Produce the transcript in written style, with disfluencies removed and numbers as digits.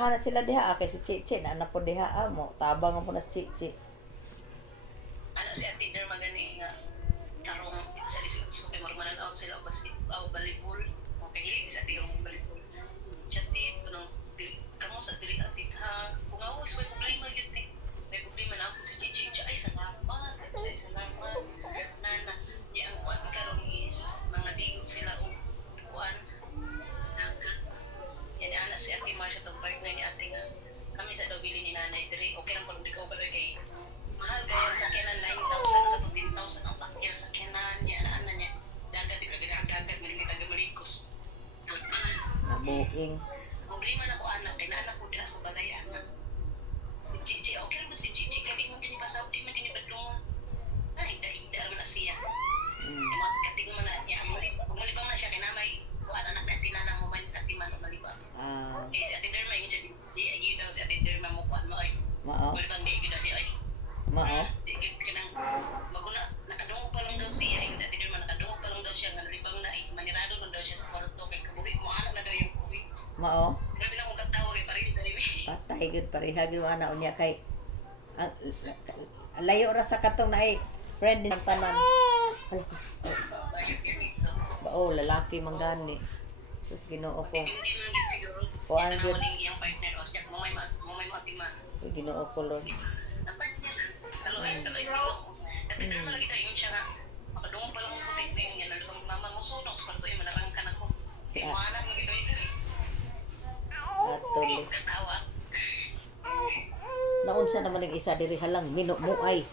Aha na sila diha kay si Chichi na po diha mo. Tabang mo na si Chichi. Ano si Ate Der magani nga tarong sa lisod so kay marmanan out sila basket volleyball. Okay, hindi sa tingong volleyball. Chati tunong kamo sa dili ati ha. Kung ako is may problema gyud ni. May problema na ako si Chichi. Ay salamat. Ay salamat. Nana, di ang kuan karon is mga digog sila og kuan. Yan anak si Ate Marsha tong partner ni Ate nga kami sa daw bili ni nanay diri okay lang pag ikaw ba kay mahal kayo sa kenan 9,000 sa 14,000 ang pakya sa kenan niya ana niya dagat di lagi na dagat may taga Malikos Nabuing. problema na ko anak kay anak ko da sa balay anak si Chichi okay lang si Chichi kay di mo kini pasaw di man kini badlong ay da man na siya mga kating man na niya malibang na siya kay namay kuan anak na tinanang mo man katiman malibang eh si Ate Derma yung siya di daw si Ate Derma mo kuan mo ay Mao. malibang di gid siya ay Mao. di gid kanang maguna nakadungog pa lang daw siya yung si Ate Derma nakadungog pa lang daw siya nga libang na manirado lang daw siya sa kwarto kay kabuhi mo anak na daw yung buhi Mao. grabe na kung katawa kay parin dali mi Patay gud pareha gyud ana unya kay ang layo ra sa katong naay friend din ang tanan. Hala ka. bayot yun dito Bao lalaki manggani. Sus Ginoo ko. hindi man gid siguro Kuan yan gyud. ang iyang partner o siya mo may matima Ginoo ko Lord. dapat niya taloy siguro Ate Derma lagi tayo yun siya nga makadungog pa lang mo putik na yun yan nalibang mama mo sunong sa kwarto yun manarang ka na ko kay mo anak mo gito yun Atuli. katawa Naunsa naman ang isa diri halang minumo ay.